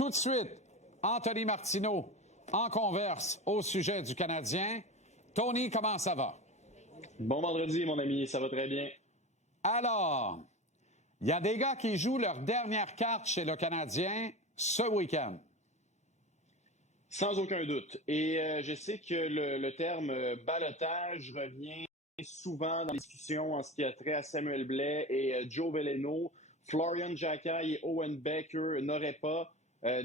tout de suite Anthony Martineau en converse au sujet du Canadien. Tony, comment ça va? Bon vendredi, mon ami, ça va très bien. Alors, il y a des gars qui jouent leur dernière carte chez le Canadien ce week-end. Sans aucun doute. Et je sais que le terme ballottage revient souvent dans les discussions en ce qui a trait à Samuel Blais et Joe Veleno. Florian Giaccai et Owen Beck, eux, n'auraient pas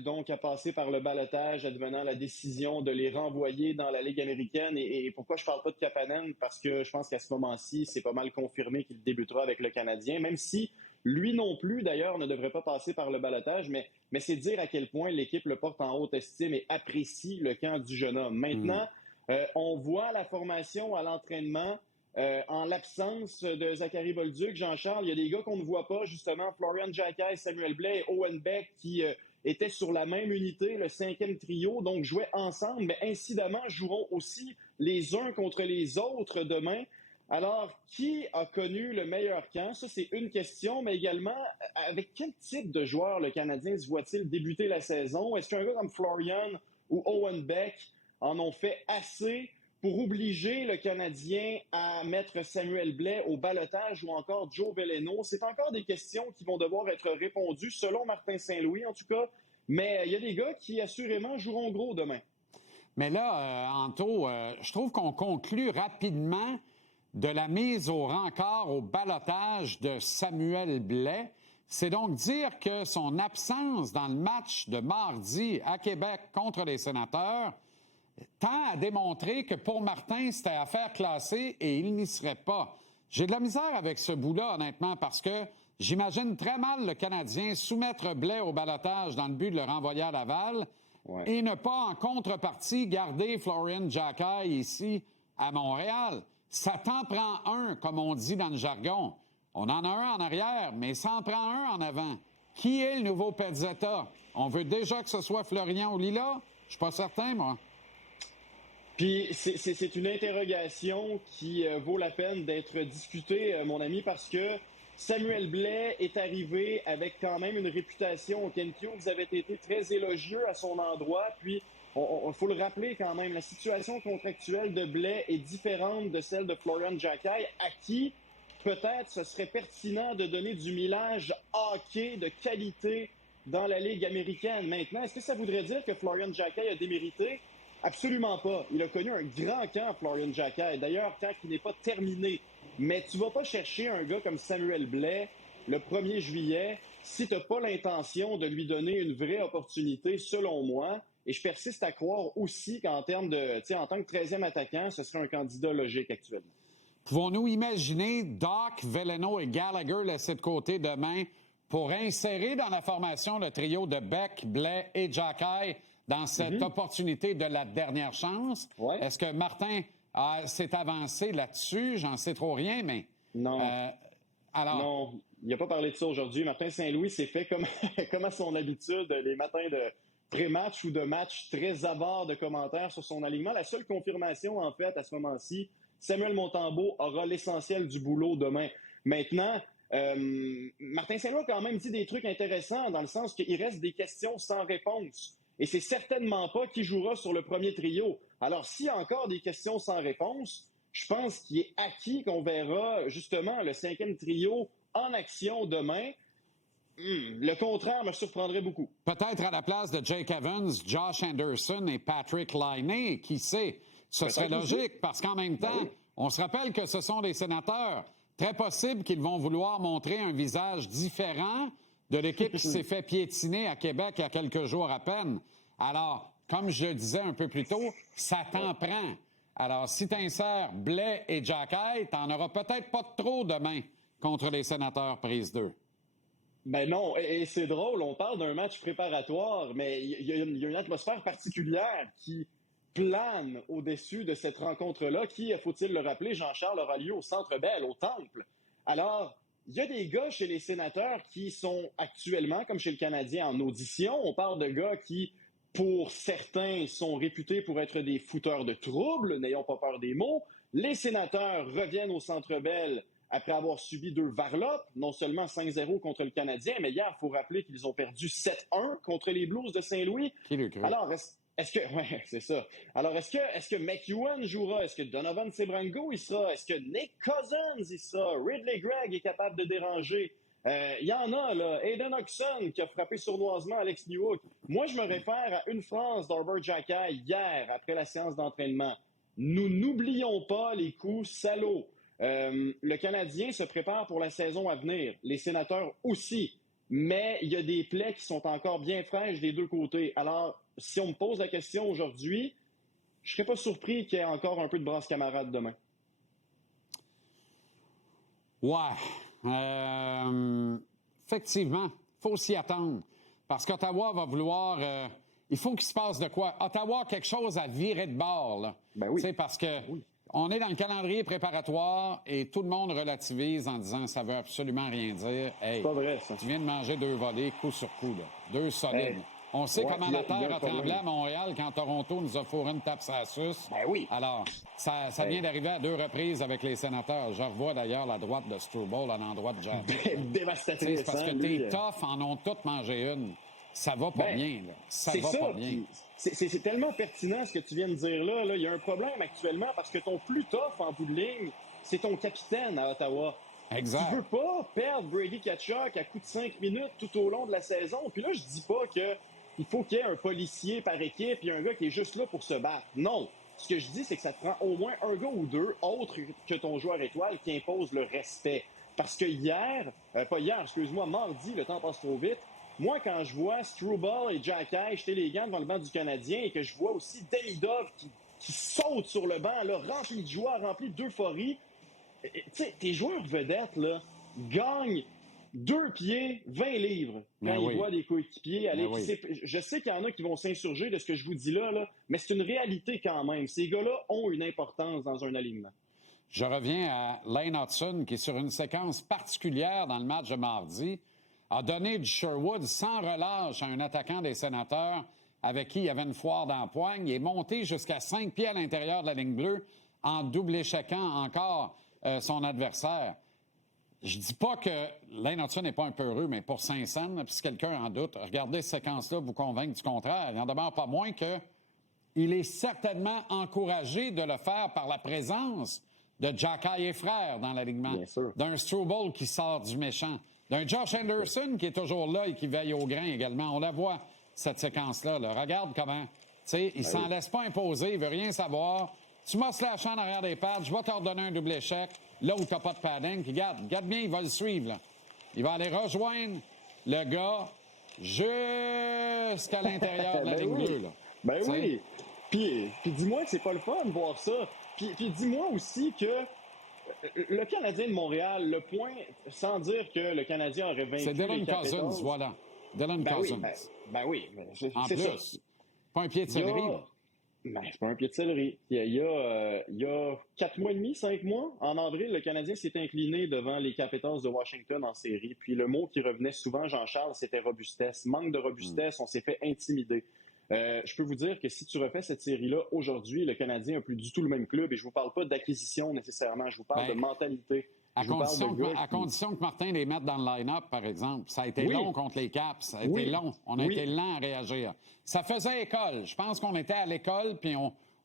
donc à passer par le ballottage advenant la décision de les renvoyer dans la Ligue américaine. Et pourquoi je parle pas de Kapanen? Parce que je pense qu'à ce moment-ci, c'est pas mal confirmé qu'il débutera avec le Canadien, même si lui non plus, d'ailleurs, ne devrait pas passer par le ballottage, mais c'est dire à quel point l'équipe le porte en haute estime et apprécie le camp du jeune homme. Maintenant, on voit la formation à l'entraînement. En l'absence de Zachary Bolduc, Jean-Charles, il y a des gars qu'on ne voit pas, justement, Florian Giaccai, Samuel Blais et Owen Beck, qui étaient sur la même unité, le 5e trio, donc jouaient ensemble, mais incidemment joueront aussi les uns contre les autres demain. Alors, qui a connu le meilleur camp? Ça, c'est une question, mais également, avec quel type de joueur le Canadien se voit-il débuter la saison? Est-ce qu'un gars comme Florian ou Owen Beck en ont fait assez pour obliger le Canadien à mettre Samuel Blais au ballottage ou encore Joe Veleno? C'est encore des questions qui vont devoir être répondues, selon Martin Saint-Louis en tout cas, mais il y a des gars qui assurément joueront gros demain. Mais là, Anto, je trouve qu'on conclut rapidement de la mise au rencard au ballottage de Samuel Blais. C'est donc dire que son absence dans le match de mardi à Québec contre les Sénateurs tend à démontrer que pour Martin, c'était affaire classée et il n'y serait pas. J'ai de la misère avec ce bout-là, honnêtement, parce que j'imagine très mal le Canadien soumettre Blais au ballottage dans le but de le renvoyer à Laval et ne pas, en contrepartie, garder Florian Giaccai ici à Montréal. Ça t'en prend un, comme on dit dans le jargon. On en a un en arrière, mais ça en prend un en avant. Qui est le nouveau Pezzetta? On veut déjà que ce soit Florian ou Lila? Je suis pas certain, moi. Puis c'est une interrogation qui vaut la peine d'être discutée, mon ami, parce que Samuel Blais est arrivé avec quand même une réputation au Kenkyu. Vous avez été très élogieux à son endroit. Puis, il faut le rappeler quand même, la situation contractuelle de Blais est différente de celle de Florian Giaccai, à qui peut-être ce serait pertinent de donner du millage hockey de qualité dans la Ligue américaine. Maintenant, est-ce que ça voudrait dire que Florian Giaccai a démérité? Absolument pas. Il a connu un grand camp, Florian Giaccai. D'ailleurs, camp qui n'est pas terminé. Mais tu vas pas chercher un gars comme Samuel Blais le 1er juillet si tu n'as pas l'intention de lui donner une vraie opportunité, selon moi. Et je persiste à croire aussi qu'en termes de, en tant que 13e attaquant, ce serait un candidat logique actuellement. Pouvons-nous imaginer Doc, Veleno et Gallagher laissés de côté demain pour insérer dans la formation le trio de Beck, Blais et Giaccai dans cette opportunité de la dernière chance? Ouais. Est-ce que Martin s'est avancé là-dessus? J'en sais trop rien, mais... Non. Alors... Non, il n'a pas parlé de ça aujourd'hui. Martin Saint-Louis s'est fait comme à son habitude les matins de pré-match ou de match très avare de commentaires sur son alignement. La seule confirmation, en fait, à ce moment-ci, Samuel Montembeault aura l'essentiel du boulot demain. Maintenant, Martin Saint-Louis a quand même dit des trucs intéressants dans le sens qu'il reste des questions sans réponse. Et c'est certainement pas qui jouera sur le premier trio. Alors, s'il y a encore des questions sans réponse, je pense qu'il est acquis qu'on verra justement le 5e trio en action demain. Le contraire me surprendrait beaucoup. Peut-être à la place de Jake Evans, Josh Anderson et Patrick Laine, qui sait? Ce serait logique parce qu'en même temps, on se rappelle que ce sont les Sénateurs. Très possible qu'ils vont vouloir montrer un visage différent de l'équipe qui s'est fait piétiner à Québec il y a quelques jours à peine. Alors, comme je le disais un peu plus tôt, ça t'en prend. Alors, si tu insères Blais et Giaccai, t'en auras peut-être pas trop demain contre les Sénateurs prise 2. Ben non, et c'est drôle, on parle d'un match préparatoire, mais il y a une atmosphère particulière qui plane au-dessus de cette rencontre-là, qui, faut-il le rappeler, Jean-Charles, aura lieu au Centre Bell, au Temple. Alors, il y a des gars chez les Sénateurs qui sont actuellement, comme chez le Canadien, en audition. On parle de gars qui, pour certains, sont réputés pour être des fouteurs de troubles, n'ayons pas peur des mots. Les Sénateurs reviennent au Centre Bell après avoir subi 2 varlopes, non seulement 5-0 contre le Canadien, mais hier, il faut rappeler qu'ils ont perdu 7-1 contre les Blues de Saint-Louis. Qui le cru? Alors, est-ce que... Ouais, c'est ça. Alors, est-ce que McEwen jouera? Est-ce que Donovan Sebrango y sera? Est-ce que Nick Cousins y sera? Ridley Gregg est capable de déranger? Il y en a, là. Aiden Hudson qui a frappé sournoisement Alex Newhook. Moi, je me réfère à une phrase d'Arbor Xhekaj hier, après la séance d'entraînement. Nous n'oublions pas les coups salauds. Le Canadien se prépare pour la saison à venir. Les Sénateurs aussi. Mais il y a des plaies qui sont encore bien fraîches des deux côtés. Alors, si on me pose la question aujourd'hui, je ne serais pas surpris qu'il y ait encore un peu de brasse camarade demain. Ouais. Effectivement, il faut s'y attendre. Parce qu'Ottawa va vouloir... il faut qu'il se passe de quoi? Ottawa a quelque chose à virer de bord, là. Ben oui. Parce que on est dans le calendrier préparatoire et tout le monde relativise en disant ça veut absolument rien dire. Hey, c'est pas vrai, ça. Tu viens de manger 2 volets, coup sur coup, là. 2 solides. Hey. On sait comment la terre a tremblé à Montréal quand Toronto nous a fourré une tape sur la suce. Ben oui. Alors, ça vient d'arriver à 2 reprises avec les Sénateurs. Je revois d'ailleurs la droite de Struble à l'endroit de Jack. Dévastatrice. C'est parce que tes toughs en ont toutes mangé une. Ça va pas bien, là. Ça va pas bien. C'est tellement pertinent ce que tu viens de dire là. Il y a un problème actuellement parce que ton plus tough en bout de ligne, c'est ton capitaine à Ottawa. Exact. Tu veux pas perdre Brady Tkachuk à coup de 5 minutes tout au long de la saison. Puis là, je dis pas qu'il faut qu'il y ait un policier par équipe et un gars qui est juste là pour se battre. Non. Ce que je dis, c'est que ça te prend au moins un gars ou deux, autre que ton joueur étoile, qui impose le respect. Parce que mardi, le temps passe trop vite. Moi, quand je vois Struble et Xhekaj jeter les gants devant le banc du Canadien et que je vois aussi Demidov qui saute sur le banc, là, rempli de joie, rempli d'euphorie, tu sais, tes joueurs vedettes, là, gagnent 2 pieds, 20 livres quand ils voient des coéquipiers aller. Je sais qu'il y en a qui vont s'insurger de ce que je vous dis là, mais c'est une réalité quand même. Ces gars-là ont une importance dans un alignement. Je reviens à Lane Hudson, qui est sur une séquence particulière dans le match de mardi, a donné du Sherwood sans relâche à un attaquant des Sénateurs avec qui il y avait une foire dans la poigne. Il est monté jusqu'à 5 pieds à l'intérieur de la ligne bleue en double échecant encore son adversaire. Je dis pas que Lane Hudson n'est pas un peu heureux, mais pour Saint-Saëns, puis si quelqu'un en doute, regardez cette séquence-là, vous convaincre du contraire. Il n'en demeure pas moins qu'il est certainement encouragé de le faire par la présence de Xhekaj et frères dans l'alignement, d'un Struble qui sort du méchant, d'un Josh Anderson qui est toujours là et qui veille au grain également. On la voit, cette séquence-là. Là. Regarde comment, tu sais, il s'en laisse pas imposer, il veut rien savoir. Tu m'as slashé en arrière des pattes, je vais te redonner un double échec, là où t'as pas de padding, puis regarde bien, il va le suivre, là. Il va aller rejoindre le gars jusqu'à l'intérieur de la ligne bleue, là. Ben t'sais? Oui. Puis dis-moi que c'est pas le fun de voir ça. Puis dis-moi aussi que le Canadien de Montréal, le point, sans dire que le Canadien aurait vaincu c'est Dylan les Capitals. Cousins, voilà. Dylan Cousins. Oui, en c'est plus, ça. Pas un pied de céleri. C'est pas un pied de céleri. Il y a 4 mois et demi, 5 mois, en avril, le Canadien s'est incliné devant les Capitals de Washington en série. Puis le mot qui revenait souvent, Jean-Charles, c'était robustesse. Manque de robustesse, on s'est fait intimider. Je peux vous dire que si tu refais cette série-là aujourd'hui, le Canadien n'a plus du tout le même club et je ne vous parle pas d'acquisition nécessairement, je vous parle de mentalité. À condition que Martin les mette dans le line-up, par exemple. Ça a été long contre les Caps. Ça a été long. On a été lent à réagir. Ça faisait école. Je pense qu'on était à l'école, puis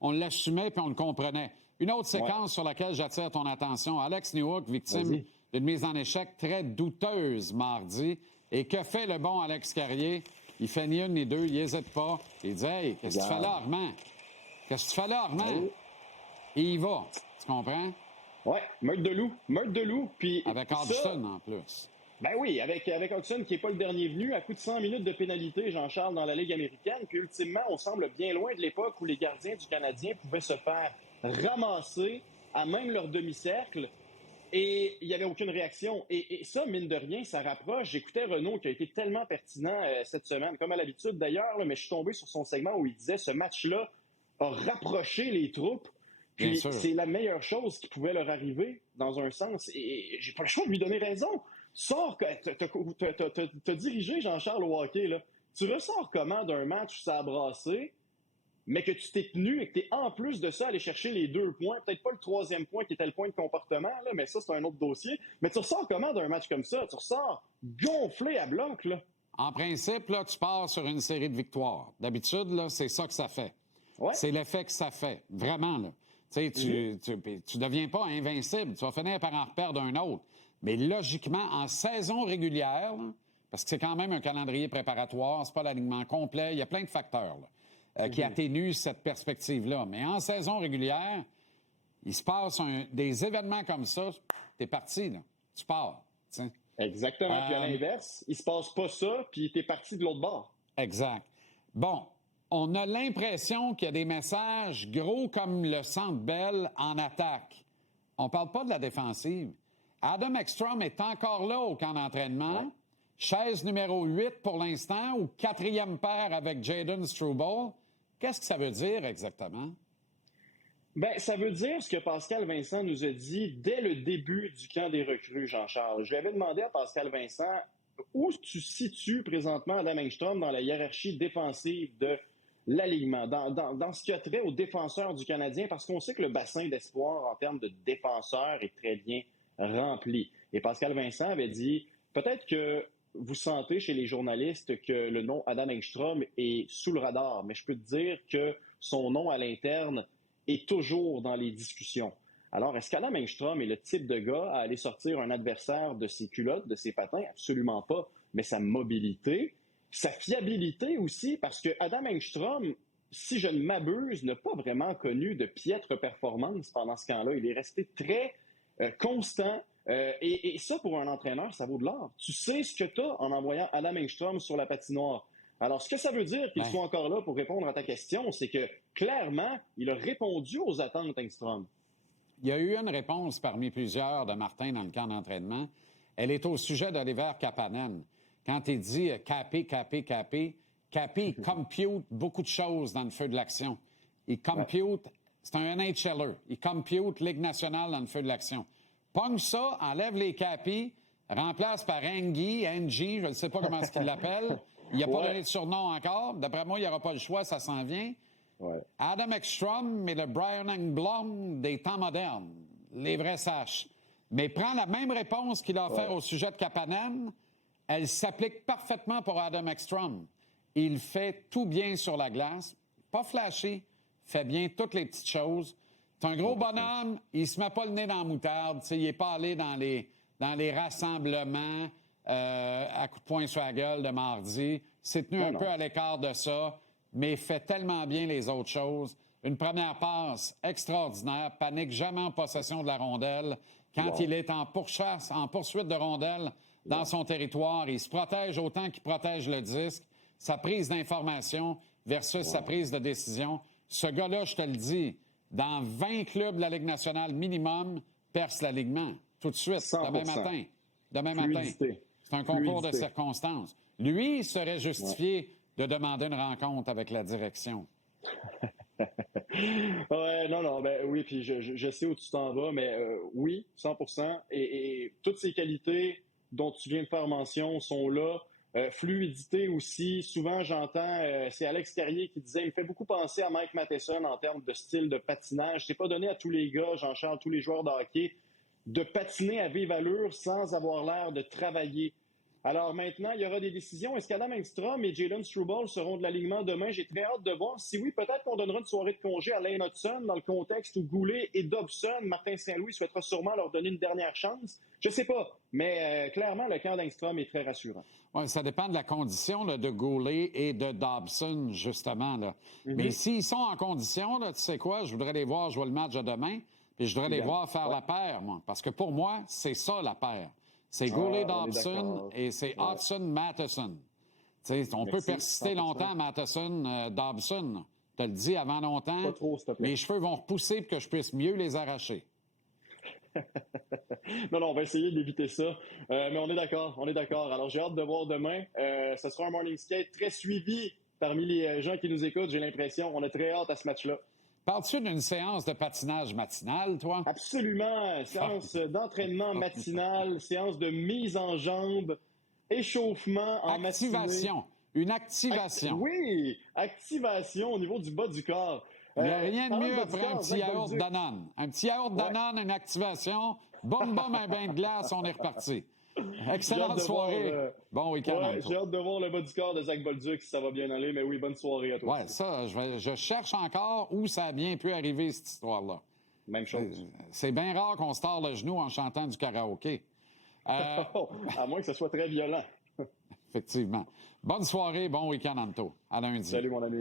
on l'assumait, puis on le comprenait. Une autre séquence sur laquelle j'attire ton attention. Alex Newhook, victime d'une mise en échec très douteuse mardi. Et que fait le bon Alex Carrier? Il fait ni une ni deux, il n'hésite pas. Il dit « Hey, qu'est-ce que tu fais là, Armand? Qu'est-ce que tu fais là, Armand? » Et il va. Tu comprends? Oui, meurtre de loup. Puis avec Hodgson, en plus. Ben oui, avec Hodgson, qui n'est pas le dernier venu, à coup de 100 minutes de pénalité, Jean-Charles, dans la Ligue américaine. Puis ultimement, on semble bien loin de l'époque où les gardiens du Canadien pouvaient se faire ramasser à même leur demi-cercle et il n'y avait aucune réaction. Et ça, mine de rien, ça rapproche. J'écoutais Renaud qui a été tellement pertinent cette semaine, comme à l'habitude d'ailleurs, mais je suis tombé sur son segment où il disait ce match-là a rapproché les troupes. Puis c'est la meilleure chose qui pouvait leur arriver, dans un sens. Et j'ai pas le choix de lui donner raison. Sors, t'as dirigé Jean-Charles au hockey, là. Tu ressors comment d'un match où ça a brassé, mais que tu t'es tenu et que tu es en plus de ça allé chercher les 2 points, peut-être pas le 3e point qui était le point de comportement, là, mais ça, c'est un autre dossier. Mais tu ressors comment d'un match comme ça? Tu ressors gonflé à bloc, là. En principe, là, tu pars sur une série de victoires. D'habitude, là, c'est ça que ça fait. Ouais. C'est l'effet que ça fait, vraiment, là. Tu sais, tu deviens pas invincible. Tu vas finir par en reperdre un autre. Mais logiquement, en saison régulière, là, parce que c'est quand même un calendrier préparatoire, c'est pas l'alignement complet, il y a plein de facteurs là, qui atténuent cette perspective-là. Mais en saison régulière, il se passe des événements comme ça, t'es parti, là. Tu pars. T'sais. Exactement. Puis à l'inverse, il se passe pas ça, puis t'es parti de l'autre bord. Exact. Bon, on a l'impression qu'il y a des messages gros comme le Centre Bell en attaque. On parle pas de la défensive. Adam Ekstrom est encore là au camp d'entraînement. Ouais. Chaise numéro 8 pour l'instant, ou 4e paire avec Jayden Struble. Qu'est-ce que ça veut dire exactement? Bien, ça veut dire ce que Pascal Vincent nous a dit dès le début du camp des recrues, Jean-Charles. Je lui avais demandé à Pascal Vincent où tu situes présentement Adam Engstrom dans la hiérarchie défensive de l'alignement, dans ce qui a trait aux défenseurs du Canadien, parce qu'on sait que le bassin d'espoir en termes de défenseurs est très bien rempli. Et Pascal Vincent avait dit, peut-être que vous sentez chez les journalistes que le nom Adam Engstrom est sous le radar, mais je peux te dire que son nom à l'interne est toujours dans les discussions. Alors, est-ce qu'Adam Engstrom est le type de gars à aller sortir un adversaire de ses culottes, de ses patins? Absolument pas. Mais sa mobilité, sa fiabilité aussi, parce que Adam Engstrom, si je ne m'abuse, n'a pas vraiment connu de piètre performance pendant ce camp-là. Il est resté très constant. Et ça, pour un entraîneur, ça vaut de l'or. Tu sais ce que tu as en envoyant Adam Engstrom sur la patinoire. Alors, ce que ça veut dire qu'il soit encore là pour répondre à ta question, c'est que, clairement, il a répondu aux attentes Engstrom. Il y a eu une réponse parmi plusieurs de Martin dans le camp d'entraînement. Elle est au sujet d'Oliver Kapanen. Quand il dit « Capé, il compute beaucoup de choses dans le feu de l'action. Il compute, c'est un NHLer, il compute Ligue nationale dans le feu de l'action. Pogne ça, enlève les capis, remplace par Angie, je ne sais pas comment est-ce qu'il l'appelle. Il n'a pas donné de surnom encore. D'après moi, il n'y aura pas le choix, ça s'en vient. Ouais. Adam Ekstrom est le Brian Engblom des temps modernes, les vrais sages. Mais prends la même réponse qu'il a offert au sujet de Kapanen, elle s'applique parfaitement pour Adam Ekstrom. Il fait tout bien sur la glace, pas flashy, fait bien toutes les petites choses. C'est un gros bonhomme, il se met pas le nez dans la moutarde, il n'est pas allé dans les rassemblements à coups de poing sur la gueule de mardi. S'est tenu un peu à l'écart de ça, mais fait tellement bien les autres choses. Une première passe extraordinaire, panique jamais en possession de la rondelle. Quand il est en pourchasse, en poursuite de rondelle dans son territoire, il se protège autant qu'il protège le disque. Sa prise d'information versus sa prise de décision. Ce gars-là, je te le dis, dans 20 clubs de la Ligue nationale minimum, perce l'alignement. Tout de suite, 100%. Demain matin. C'est un concours de circonstances. Lui, il serait justifié de demander une rencontre avec la direction. Oui, puis je sais où tu t'en vas, mais oui, 100%. Et toutes ces qualités dont tu viens de faire mention sont là. Fluidité aussi. Souvent, j'entends, c'est Alex Carrier qui disait, il me fait beaucoup penser à Mike Matheson en termes de style de patinage. C'est pas donné à tous les gars, Jean-Charles, tous les joueurs de hockey, de patiner à vive allure sans avoir l'air de travailler. Alors maintenant, il y aura des décisions. Est-ce qu'Adam Engstrom et Jayden Struble seront de l'alignement demain? J'ai très hâte de voir. Si oui, peut-être qu'on donnera une soirée de congé à Lane Hudson dans le contexte où Goulet et Dobson, Martin Saint-Louis souhaitera sûrement leur donner une dernière chance. Je ne sais pas, mais clairement, le camp d'Engstrom est très rassurant. Oui, ça dépend de la condition là, de Goulet et de Dobson, justement. Là. Mais s'ils sont en condition, là, tu sais quoi, je voudrais les voir jouer le match de demain, puis je voudrais les voir faire la paire, moi. Parce que pour moi, c'est ça, la paire. C'est Goulet-Dobson et c'est Hudson-Matheson. On peut persister 100%. Longtemps à Matheson-Dobson. Je te le dis avant longtemps. Pas trop, s'il te plaît. Mes cheveux vont repousser pour que je puisse mieux les arracher. Non, on va essayer d'éviter ça. Mais on est d'accord. Alors, j'ai hâte de voir demain. Ce sera un morning skate très suivi parmi les gens qui nous écoutent. J'ai l'impression. On a très hâte à ce match-là. Parles-tu d'une séance de patinage matinale, toi? Absolument. Séance d'entraînement matinal, séance de mise en jambes, échauffement en activation. matinée. Une activation. Oui, activation au niveau du bas du corps. Il n'y a rien de parlant mieux bas du après un corps, petit Zach yaourt Bolduc. Danone. Un petit yaourt Danone, une activation. Boum, boum, un bain de glace, on est reparti. J'ai hâte Excellente de voir, soirée. Bon week-end, ouais, Anto. j'ai hâte de voir le bas du corps de Zach Bolduc, si ça va bien aller. Mais oui, bonne soirée à toi Ouais, aussi. ça, je cherche encore où ça a bien pu arriver, cette histoire-là. Même chose. C'est bien rare qu'on se tord le genou en chantant du karaoké. À moins que ce soit très violent. Effectivement. Bonne soirée, bon week-end, Anto. À lundi. Salut, mon ami.